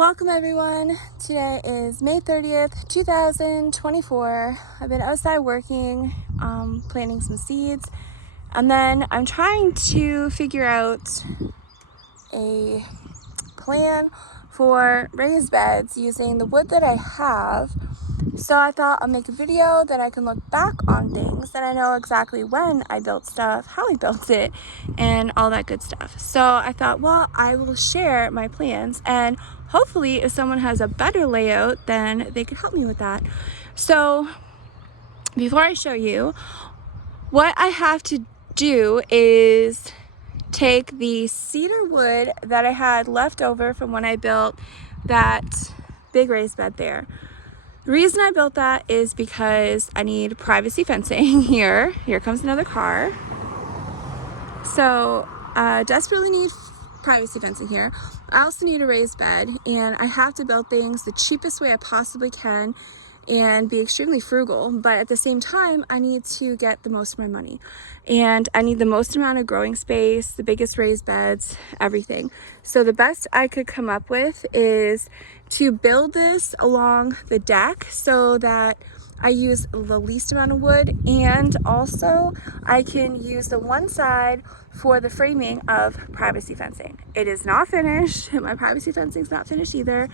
Welcome everyone. Today is May 30th, 2024. I've been outside working, planting some seeds, and then I'm trying to figure out a plan for raised beds using the wood that I have. So I thought I'll make a video that I can look back on things that I know exactly when I built stuff, how I built it, and all that good stuff. So I thought, well, I will share my plans, and hopefully if someone has a better layout, then they could help me with that. So before I show you, what I have to do is take the cedar wood that I had left over from when I built that big raised bed there. The reason I built that is because I need privacy fencing here. Here comes another car. So desperately need privacy fencing here. I also need a raised bed, and I have to build things the cheapest way I possibly can and be extremely frugal, but at the same time I need to get the most of my money, and I need the most amount of growing space, the biggest raised beds, everything. So the best I could come up with is to build this along the deck so that I use the least amount of wood, and also I can use the one side for the framing of privacy fencing. It is not finished. My privacy fencing is not finished either,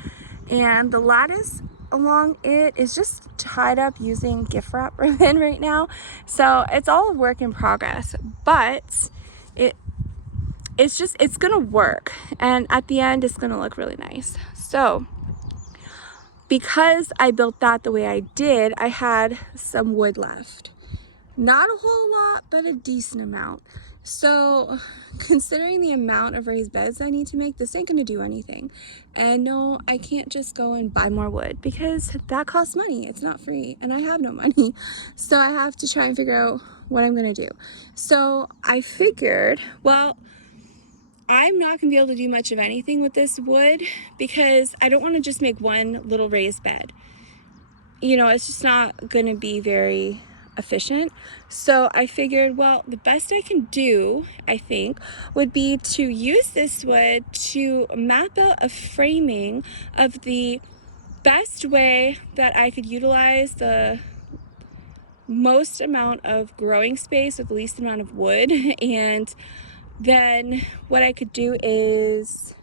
and the lattice along it is just tied up using gift wrap ribbon right now. So it's all a work in progress, but it's gonna work, and at the end it's gonna look really nice. So because I built that the way I did, I had some wood left. Not a whole lot, but a decent amount. So considering the amount of raised beds I need to make, this ain't gonna do anything. And no, I can't just go and buy more wood because that costs money. It's not free, and I have no money. So I have to try and figure out what I'm gonna do. So I figured, well, I'm not gonna be able to do much of anything with this wood because I don't want to just make one little raised bed. You know, it's just not gonna be very efficient. So I figured, well, the best I can do, I think, would be to use this wood to map out a framing of the best way that I could utilize the most amount of growing space with the least amount of wood. And then what I could do is,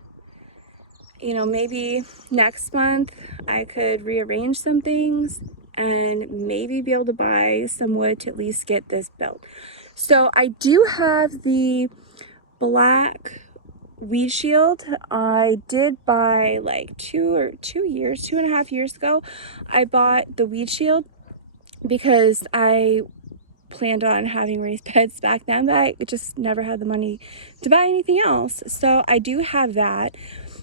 you know, maybe next month I could rearrange some things and maybe be able to buy some wood to at least get this built. So I do have the black weed shield. I did buy like 2.5 years ago. I bought the weed shield because I planned on having raised beds back then, but I just never had the money to buy anything else. So I do have that,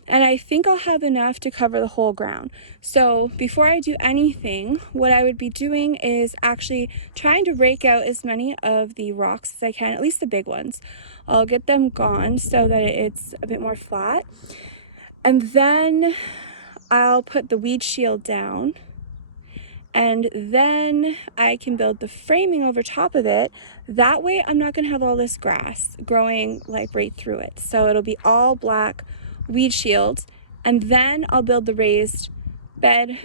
and I think I'll have enough to cover the whole ground. So before I do anything, what I would be doing is actually trying to rake out as many of the rocks as I can, at least the big ones. I'll get them gone so that it's a bit more flat, and then I'll put the weed shield down, and then I can build the framing over top of it. That way I'm not gonna have all this grass growing like right through it. So it'll be all black weed shield, and then I'll build the raised bed,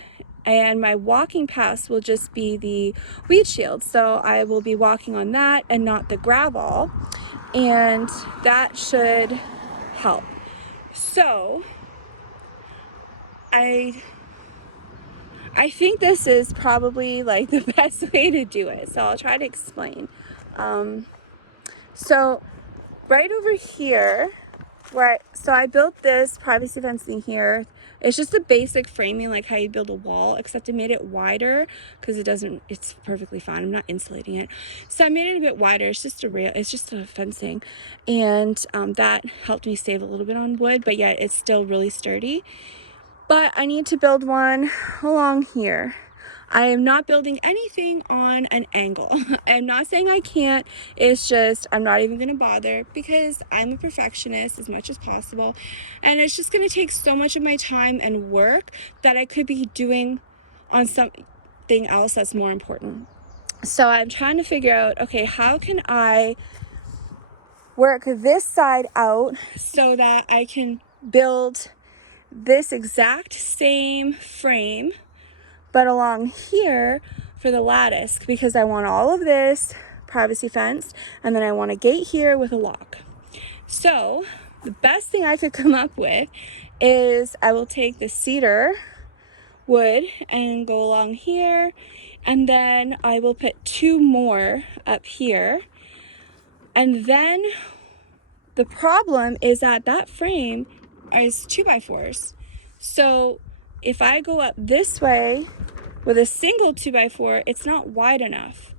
and my walking paths will just be the weed shield. So I will be walking on that and not the gravel, and that should help. So I think this is probably like the best way to do it. So I'll try to explain. So right over here, so I built this privacy fencing here. It's just a basic framing, like how you build a wall, except I made it wider because it's perfectly fine. I'm not insulating it. So I made it a bit wider. It's just a fencing. And that helped me save a little bit on wood, but yet it's still really sturdy. But I need to build one along here. I am not building anything on an angle. I'm not saying I can't, it's just I'm not even gonna bother because I'm a perfectionist as much as possible, and it's just gonna take so much of my time and work that I could be doing on something else that's more important. So I'm trying to figure out, okay, how can I work this side out so that I can build this exact same frame, but along here for the lattice, because I want all of this privacy fence, and then I want a gate here with a lock. So the best thing I could come up with is I will take the cedar wood and go along here, and then I will put 2 more up here. And then the problem is that that frame is 2x4s. So if I go up this way with a single 2x4, it's not wide enough.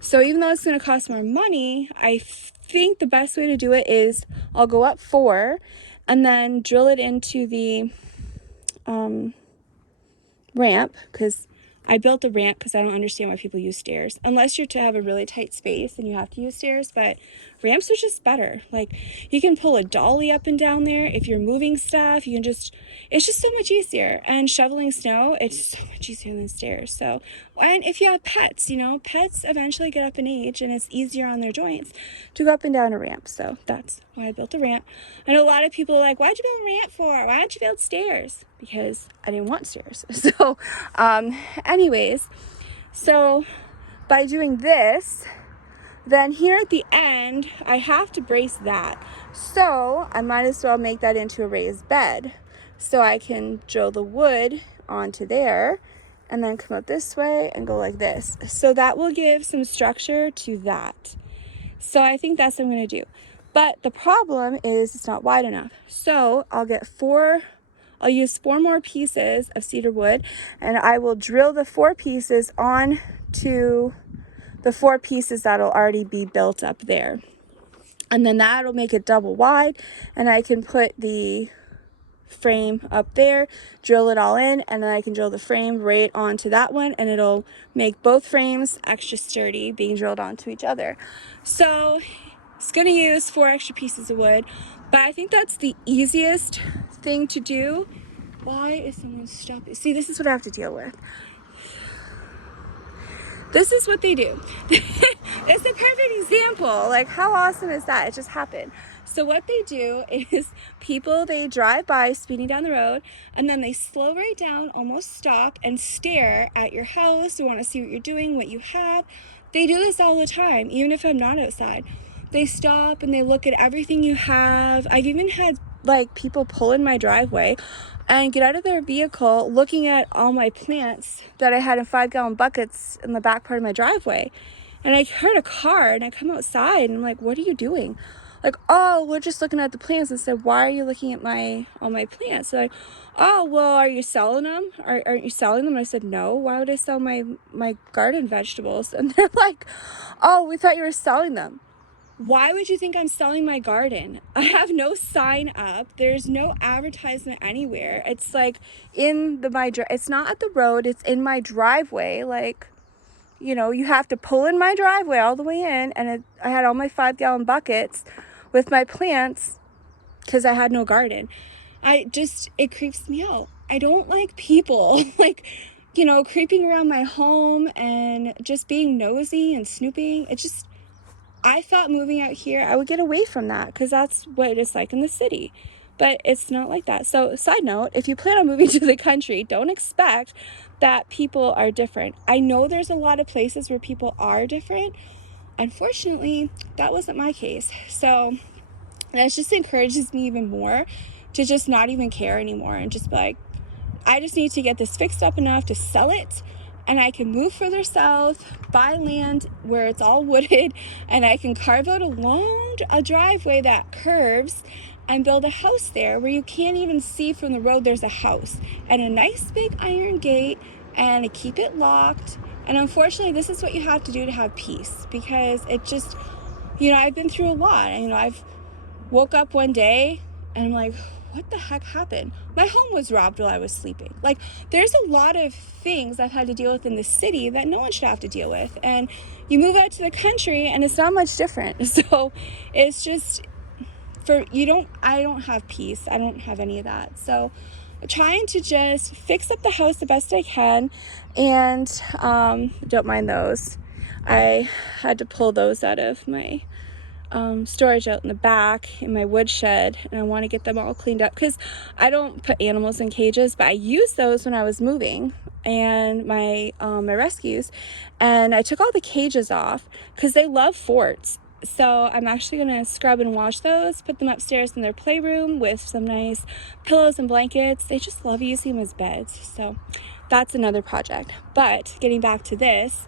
So even though it's going to cost more money, I think the best way to do it is I'll go up 4 and then drill it into the ramp, because I built a ramp because I don't understand why people use stairs. Unless you're to have a really tight space and you have to use stairs, but ramps are just better. Like, you can pull a dolly up and down there. If you're moving stuff, you can just, it's just so much easier. And shoveling snow, it's so much easier than stairs. So, and if you have pets, you know, pets eventually get up in age and it's easier on their joints to go up and down a ramp. So that's why I built a ramp. I know a lot of people are like, why'd you build a ramp for? Why don't you build stairs? Because I didn't want stairs. So, anyways, so by doing this, then here at the end, I have to brace that. So I might as well make that into a raised bed. So I can drill the wood onto there and then come out this way and go like this. So that will give some structure to that. So I think that's what I'm going to do. But the problem is it's not wide enough. So I'll use 4 more pieces of cedar wood, and I will drill the 4 pieces onto the 4 pieces that'll already be built up there. And then that'll make it double wide, and I can put the frame up there, drill it all in, and then I can drill the frame right onto that one, and it'll make both frames extra sturdy being drilled onto each other. So it's going to use 4 extra pieces of wood, but I think that's the easiest thing to do. Why is someone stopping? See, this is what I have to deal with. This is what they do. It's a perfect example. Like, how awesome is that? It just happened. So what they do is they drive by speeding down the road, and then they slow right down, almost stop, and stare at your house. They want to see what you're doing, what you have. They do this all the time, even if I'm not outside. They stop and they look at everything you have. I've even had like people pull in my driveway and get out of their vehicle looking at all my plants that I had in 5-gallon buckets in the back part of my driveway. And I heard a car, and I come outside and I'm like, what are you doing? Like, oh, we're just looking at the plants. I said, why are you looking at all my plants? They're like, oh, well, are you selling them? Aren't you selling them? And I said, no, why would I sell my garden vegetables? And they're like, oh, we thought you were selling them. Why would you think I'm selling my garden? I have no sign up. There's no advertisement anywhere. It's like it's not at the road. It's in my driveway. Like, you know, you have to pull in my driveway all the way in. And I had all my 5-gallon buckets with my plants because I had no garden. It creeps me out. I don't like people like, you know, creeping around my home and just being nosy and snooping. I thought moving out here, I would get away from that because that's what it's like in the city. But it's not like that. So, side note, if you plan on moving to the country, don't expect that people are different. I know there's a lot of places where people are different. Unfortunately, that wasn't my case. So, that just encourages me even more to just not even care anymore and just be like, I just need to get this fixed up enough to sell it, and I can move further south, buy land where it's all wooded, and I can carve out a driveway that curves and build a house there where you can't even see from the road there's a house, and a nice big iron gate, and keep it locked. And unfortunately, this is what you have to do to have peace, because it just, you know, I've been through a lot. You know, I've woke up one day and I'm like, what the heck happened? My home was robbed while I was sleeping. Like, there's a lot of things I've had to deal with in the city that no one should have to deal with. And you move out to the country and it's not much different. So it's just, I don't have peace. I don't have any of that. So I'm trying to just fix up the house the best I can. And don't mind those. I had to pull those out of my storage out in the back in my woodshed, and I want to get them all cleaned up because I don't put animals in cages, but I used those when I was moving and my rescues, and I took all the cages off because they love forts. So I'm actually going to scrub and wash those, put them upstairs in their playroom with some nice pillows and blankets. They just love using them as beds. So that's another project. But getting back to this,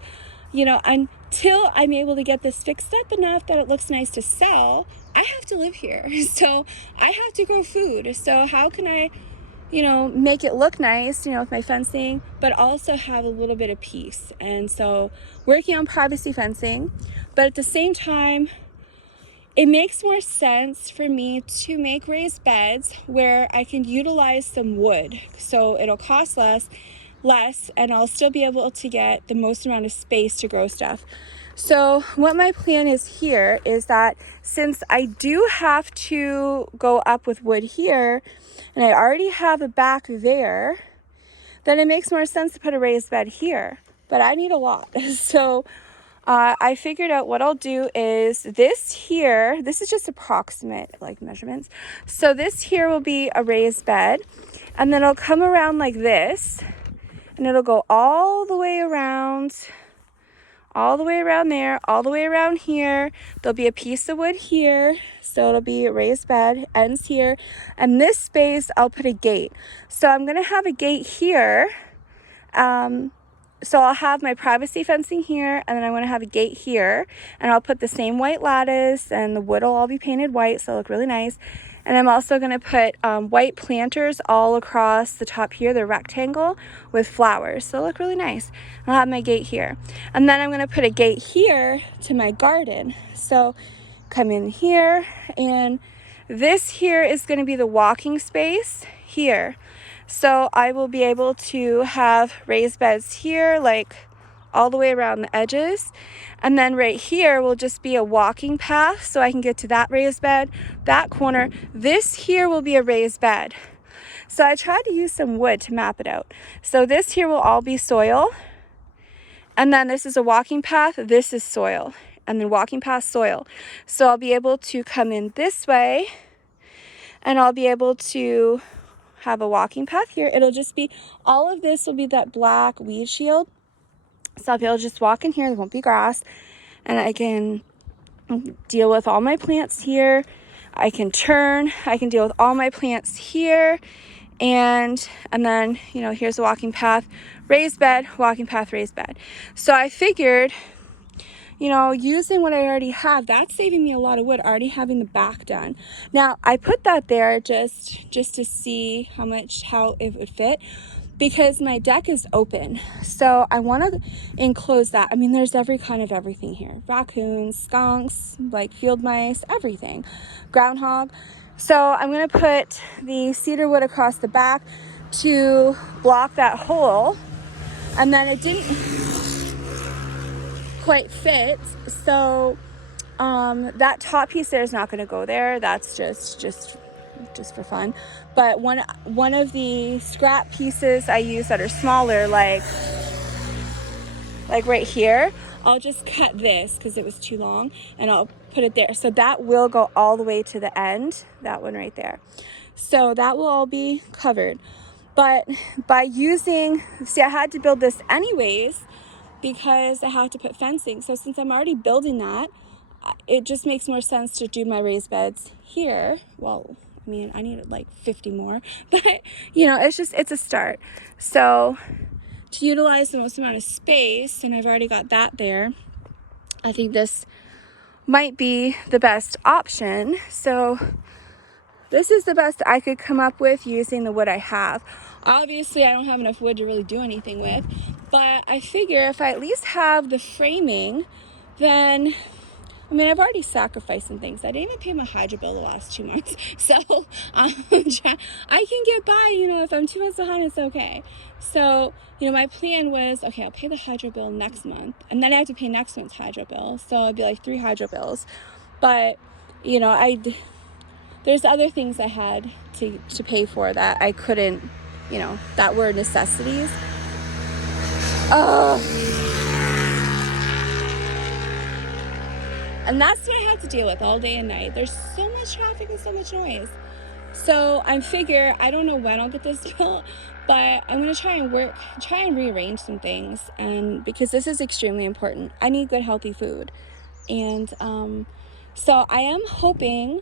you know, until I'm able to get this fixed up enough that it looks nice to sell, I have to live here. So I have to grow food. So how can I, you know, make it look nice, you know, with my fencing, but also have a little bit of peace? And so working on privacy fencing, but at the same time, it makes more sense for me to make raised beds where I can utilize some wood. So it'll cost less, and I'll still be able to get the most amount of space to grow stuff. So what my plan is here is that since I do have to go up with wood here, and I already have a back there, then it makes more sense to put a raised bed here. But I need a lot. So I figured out what I'll do is this here, this is just approximate like measurements. So this here will be a raised bed, and then it'll come around like this, and it'll go all the way around there, all the way around here. There'll be a piece of wood here, so it'll be a raised bed, ends here, and this space I'll put a gate. So I'm gonna have a gate here. So I'll have my privacy fencing here, and then I'm going to have a gate here, and I'll put the same white lattice, and the wood will all be painted white, so it'll look really nice. And I'm also going to put white planters all across the top here, the rectangle, with flowers, so it'll look really nice. I'll have my gate here. And then I'm going to put a gate here to my garden. So come in here, and this here is going to be the walking space here. So I will be able to have raised beds here, like all the way around the edges. And then right here will just be a walking path, so I can get to that raised bed, that corner. This here will be a raised bed. So I tried to use some wood to map it out. So this here will all be soil. And then this is a walking path, this is soil. And then walking path, soil. So I'll be able to come in this way, and I'll be able to have a walking path here. It'll just be, all of this will be that black weed shield. So I'll be able to just walk in here, there won't be grass, and I can deal with all my plants here. I can deal with all my plants here, and then, you know, here's a walking path, raised bed, walking path, raised bed. So I figured, you know, using what I already have, that's saving me a lot of wood, already having the back done. Now, I put that there just to see how it would fit, because my deck is open. So I want to enclose that. I mean, there's every kind of everything here. Raccoons, skunks, like field mice, everything. Groundhog. So I'm going to put the cedar wood across the back to block that hole. And then it didn't quite fit, so that top piece there is not going to go there. That's just for fun. But one of the scrap pieces I use that are smaller, like right here, I'll just cut this because it was too long, and I'll put it there. So that will go all the way to the end, that one right there. So that will all be covered. But by using, see, I had to build this anyways, because I have to put fencing. So since I'm already building that, it just makes more sense to do my raised beds here. Well, I mean, I need like 50 more, but you know, it's a start. So to utilize the most amount of space, and I've already got that there, I think this might be the best option. So this is the best I could come up with using the wood I have. Obviously, I don't have enough wood to really do anything with, but I figure if I at least have the framing, then, I mean, I've already sacrificed some things. I didn't even pay my hydro bill the last 2 months. So I can get by, you know, if I'm 2 months behind, it's okay. So, you know, my plan was, okay, I'll pay the hydro bill next month, and then I have to pay next month's hydro bill. So it'd be like 3 hydro bills. But, you know, there's other things I had to pay for that I couldn't, you know, that were necessities. And that's what I have to deal with all day and night. There's so much traffic and so much noise. So I don't know when I'll get this built, but I'm going to try and rearrange some things. And because this is extremely important, I need good, healthy food. And so I am hoping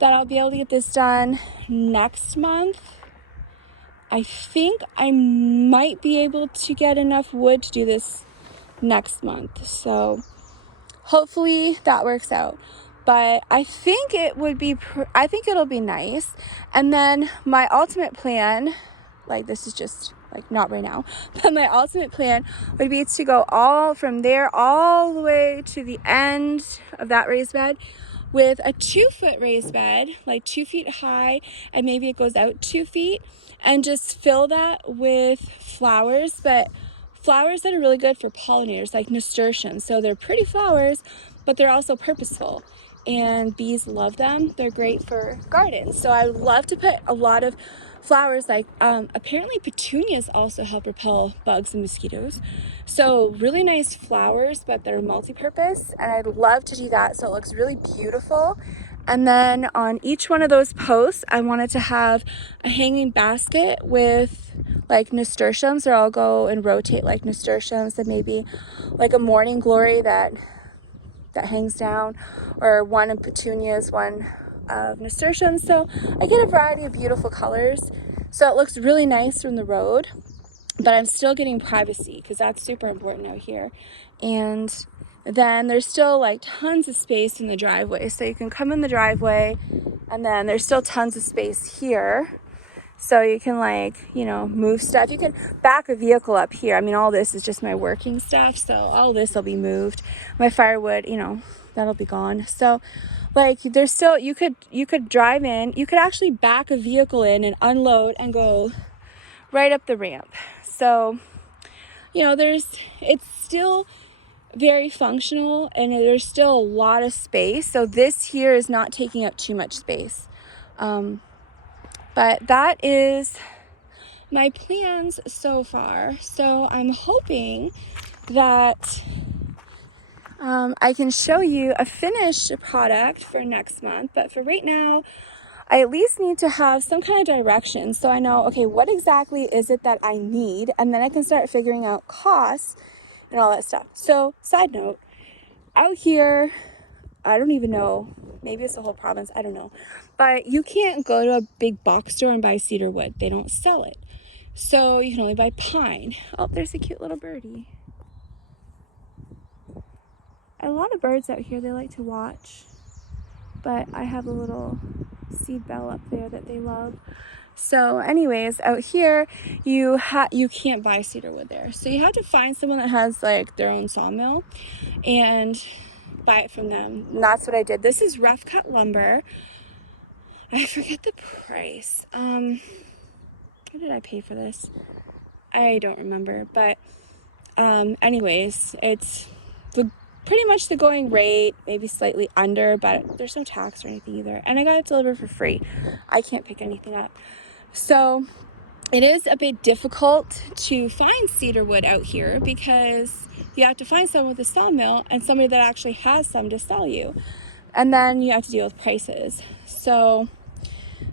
that I'll be able to get this done next month. I think I might be able to get enough wood to do this next month. So hopefully that works out. But I think it'll be nice. And then my ultimate plan, like this is just like not right now, but my ultimate plan would be to go all from there all the way to the end of that raised bed with a 2-foot raised bed, like 2 feet high, and maybe it goes out 2 feet, and just fill that with flowers, but flowers that are really good for pollinators, like nasturtiums. So they're pretty flowers, but they're also purposeful, and bees love them. They're great for gardens. So I would love to put a lot of flowers, like apparently petunias also help repel bugs and mosquitoes. So really nice flowers, but they're multi-purpose, and I'd love to do that so it looks really beautiful. And then on each one of those posts, I wanted to have a hanging basket with like nasturtiums, or I'll go and rotate like nasturtiums, and maybe like a morning glory that hangs down, or one of petunias, one of nasturtiums. So I get a variety of beautiful colors. So it looks really nice from the road, but I'm still getting privacy because that's super important out here. And then there's still like tons of space in the driveway. So you can come in the driveway, and then there's still tons of space here. So you can move stuff. You can back a vehicle up here. I mean, all this is just my working stuff. So all this will be moved. My firewood, that'll be gone. So there's still, you could drive in, you could actually back a vehicle in and unload and go right up the ramp. So, it's still very functional, and there's still a lot of space. So this here is not taking up too much space. But that is my plans so far. So I'm hoping that I can show you a finished product for next month. But for right now, I at least need to have some kind of direction, so I know, okay, what exactly is it that I need? And then I can start figuring out costs and all that stuff. So side note, out here, I don't even know, maybe it's the whole province, I don't know, but you can't go to a big box store and buy cedar wood. They don't sell it. So you can only buy pine. Oh, there's a cute little birdie. A lot of birds out here, they like to watch, but I have a little seed bell up there that they love. So anyways, out here you can't buy cedar wood there, so you have to find someone that has like their own sawmill and buy it from them. And that's what I did. This is rough cut lumber. I forget the price. What did I pay for this? I don't remember, but anyways, it's pretty much the going rate, maybe slightly under, but there's no tax or anything either. And I got it delivered for free. I can't pick anything up. So it is a bit difficult to find cedar wood out here because you have to find someone with a sawmill and somebody that actually has some to sell you. And then you have to deal with prices. So,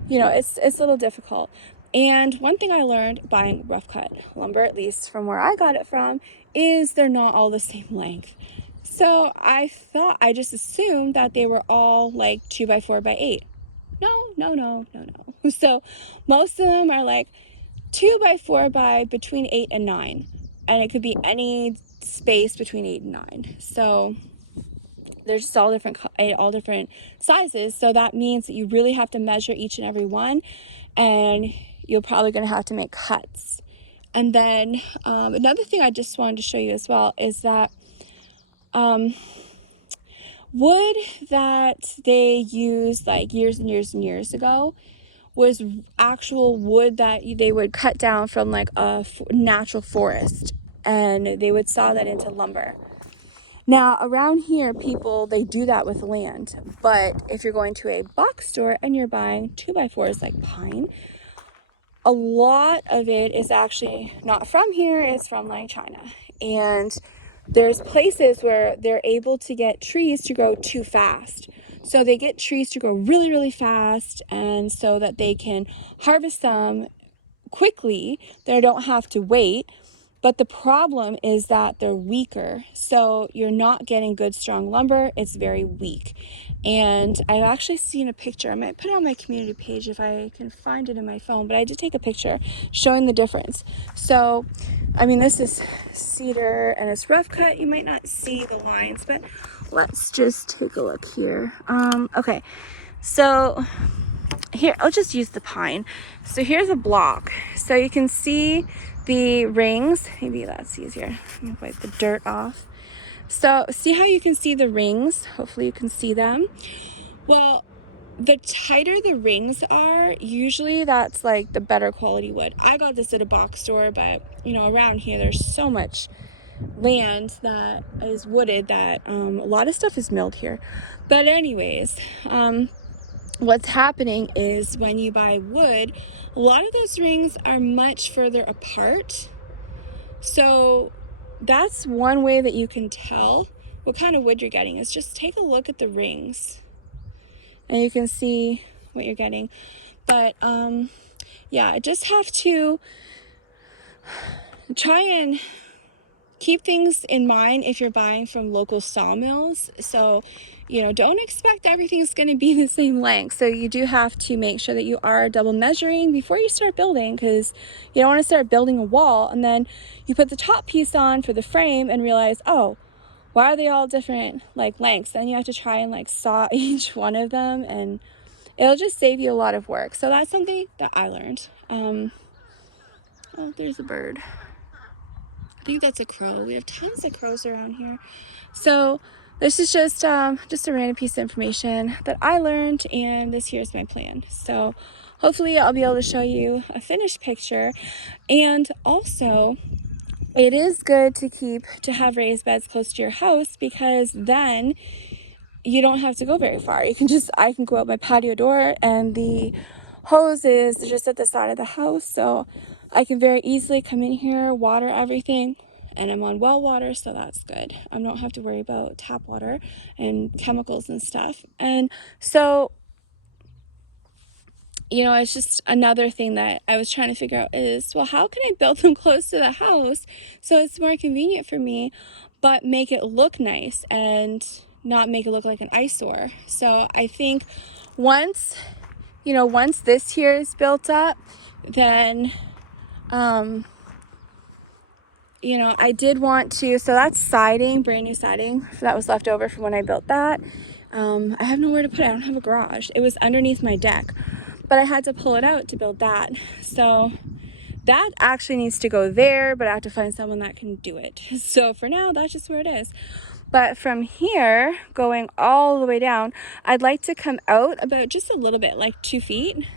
it's a little difficult. And one thing I learned buying rough cut lumber, at least from where I got it from, is they're not all the same length. So I just assumed that they were all like 2x4 by 8. No. So most of them are like 2x4 by between 8 and 9. And it could be any space between 8 and 9. So there's just all different sizes. So that means that you really have to measure each and every one. And you're probably going to have to make cuts. And then another thing I just wanted to show you as well is that wood that they used like years and years and years ago was actual wood that they would cut down from like a natural forest, and they would saw that into lumber. Now around here, they do that with land, but if you're going to a box store and you're buying 2x4s like pine, a lot of it is actually not from here, it's from like China. And there's places where they're able to get trees to grow too fast. So they get trees to grow really, really fast, and so that they can harvest them quickly. They don't have to wait. But the problem is that they're weaker. So you're not getting good, strong lumber. It's very weak. And I've actually seen a picture. I might put it on my community page if I can find it in my phone. But I did take a picture showing the difference. So, I mean, this is cedar and it's rough cut. You might not see the lines, but let's just take a look here. Okay, so here, I'll just use the pine. So here's a block. So you can see the rings. Maybe that's easier. Let me wipe the dirt off. So see how you can see the rings? Hopefully you can see them. Well, the tighter the rings are, usually that's like the better quality wood. I got this at a box store, but you know, around here there's so much land that is wooded that a lot of stuff is milled here. But anyways, what's happening is when you buy wood, a lot of those rings are much further apart. So that's one way that you can tell what kind of wood you're getting, is just take a look at the rings and you can see what you're getting. But yeah, just have to try and keep things in mind if you're buying from local sawmills. So, you know, don't expect everything's going to be the same length. So you do have to make sure that you are double measuring before you start building, because you don't want to start building a wall and then you put the top piece on for the frame and realize, oh, why are they all different like lengths? Then you have to try and like saw each one of them, and it'll just save you a lot of work. So that's something that I learned. Oh, there's a bird. I think that's a crow. We have tons of crows around here. So this is just a random piece of information that I learned, and this here's my plan. So hopefully I'll be able to show you a finished picture. And also, it is good to have raised beds close to your house, because then you don't have to go very far. I can go out my patio door and the hose is just at the side of the house, so I can very easily come in here, water everything, and I'm on well water, so that's good. I don't have to worry about tap water and chemicals and stuff. And so, you know, it's just another thing that I was trying to figure out is, well, how can I build them close to the house so it's more convenient for me, but make it look nice and not make it look like an eyesore? So I think once this here is built up, then, you know, I did want to, so that's siding, brand new siding that was left over from when I built that. I have nowhere to put it. I don't have a garage. It was underneath my deck, but I had to pull it out to build that. So that actually needs to go there, but I have to find someone that can do it. So for now, that's just where it is. But from here, going all the way down, I'd like to come out about just a little bit, like 2 feet,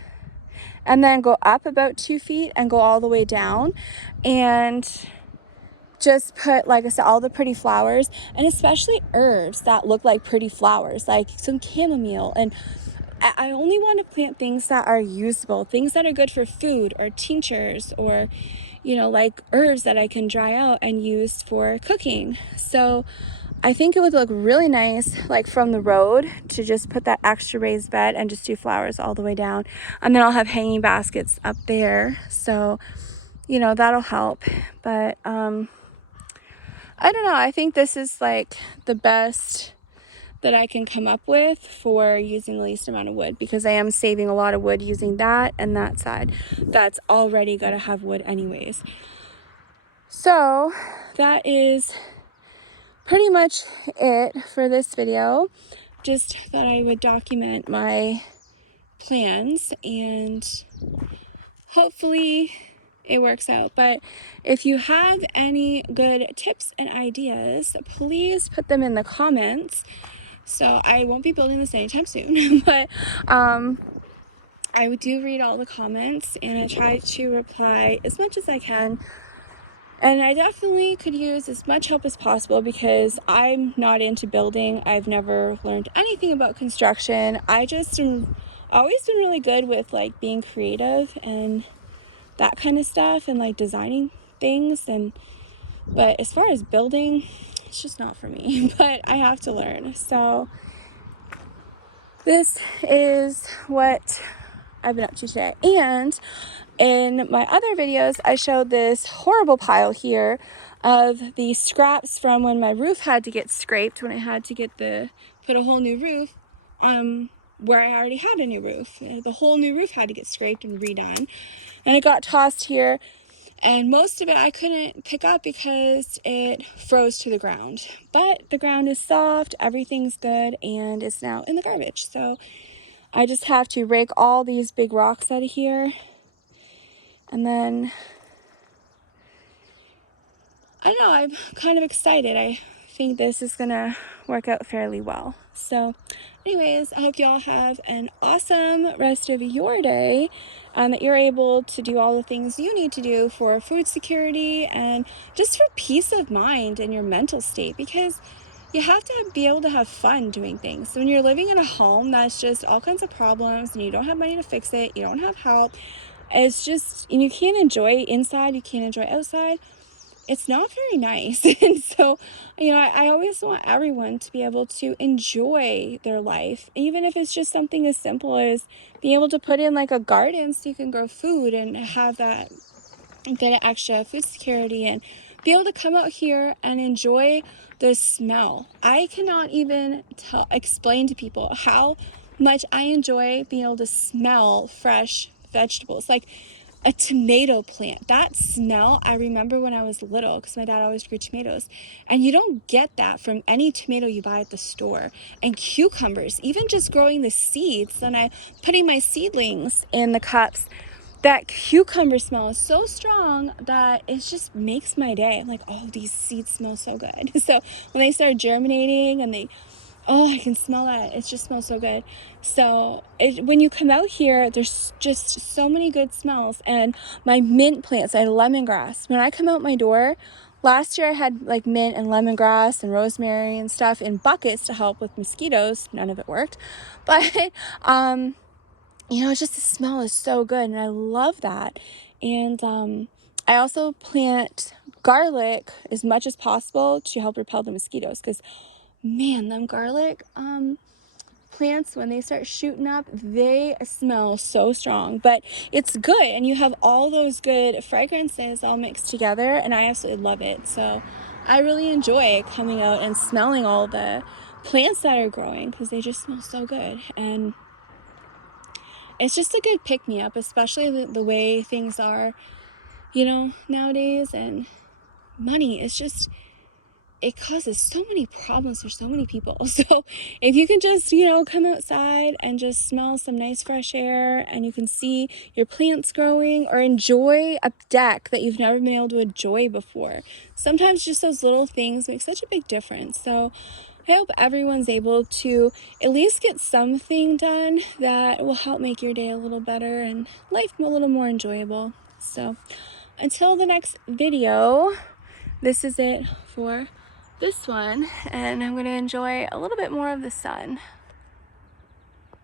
and then go up about 2 feet and go all the way down, and just put, like I said, all the pretty flowers, and especially herbs that look like pretty flowers, like some chamomile. And I only want to plant things that are usable, things that are good for food or tinctures, or, you know, like herbs that I can dry out and use for cooking. So I think it would look really nice, like from the road, to just put that extra raised bed and just do flowers all the way down. And then I'll have hanging baskets up there. So, you know, that'll help. But I don't know. I think this is like the best that I can come up with for using the least amount of wood, because I am saving a lot of wood using that and that side that's already got to have wood anyways. So that is pretty much it for this video. Just thought I would document my plans and hopefully it works out. But if you have any good tips and ideas, please put them in the comments. So I won't be building this anytime soon, but I do read all the comments and I try to reply as much as I can. And I definitely could use as much help as possible, because I'm not into building. I've never learned anything about construction. I just am always been really good with like being creative and that kind of stuff, and like designing things. But as far as building, it's just not for me, but I have to learn. So this is what I've been up to today. And in my other videos, I showed this horrible pile here of the scraps from when my roof had to get scraped, when I had to put a whole new roof where I already had a new roof. The whole new roof had to get scraped and redone. And it got tossed here. And most of it I couldn't pick up because it froze to the ground. But the ground is soft, everything's good, and it's now in the garbage. So I just have to rake all these big rocks out of here. And then, I don't know, I'm kind of excited. I think this is gonna work out fairly well. So anyways, I hope y'all have an awesome rest of your day and that you're able to do all the things you need to do for food security and just for peace of mind and your mental state, because you have to be able to have fun doing things. So when you're living in a home that's just all kinds of problems and you don't have money to fix it, you don't have help, it's just, and you can't enjoy inside, you can't enjoy outside, it's not very nice. And so, you know, I always want everyone to be able to enjoy their life, even if it's just something as simple as being able to put in like a garden so you can grow food and have that, get extra food security, and be able to come out here and enjoy the smell. I cannot even explain to people how much I enjoy being able to smell fresh vegetables. Like a tomato plant, that smell, I remember when I was little, because my dad always grew tomatoes, and you don't get that from any tomato you buy at the store. And cucumbers, even just growing the seeds, and I putting my seedlings in the cups, that cucumber smell is so strong that it just makes my day. I'm like, oh, these seeds smell so good. So when they start germinating and oh, I can smell that. It just smells so good. So when you come out here, there's just so many good smells. And my mint plants, I had lemongrass. When I come out my door, last year I had like mint and lemongrass and rosemary and stuff in buckets to help with mosquitoes. None of it worked. But, you know, it's just the smell is so good. And I love that. And I also plant garlic as much as possible to help repel the mosquitoes, because man, them garlic plants, when they start shooting up, they smell so strong, but it's good, and you have all those good fragrances all mixed together, and I absolutely love it. So I really enjoy coming out and smelling all the plants that are growing, because they just smell so good, and it's just a good pick-me-up, especially the way things are, you know, nowadays. And money is just, it causes so many problems for so many people. So if you can just, you know, come outside and just smell some nice fresh air, and you can see your plants growing, or enjoy a deck that you've never been able to enjoy before. Sometimes just those little things make such a big difference. So I hope everyone's able to at least get something done that will help make your day a little better and life a little more enjoyable. So until the next video, this is it for this one, and I'm going to enjoy a little bit more of the sun.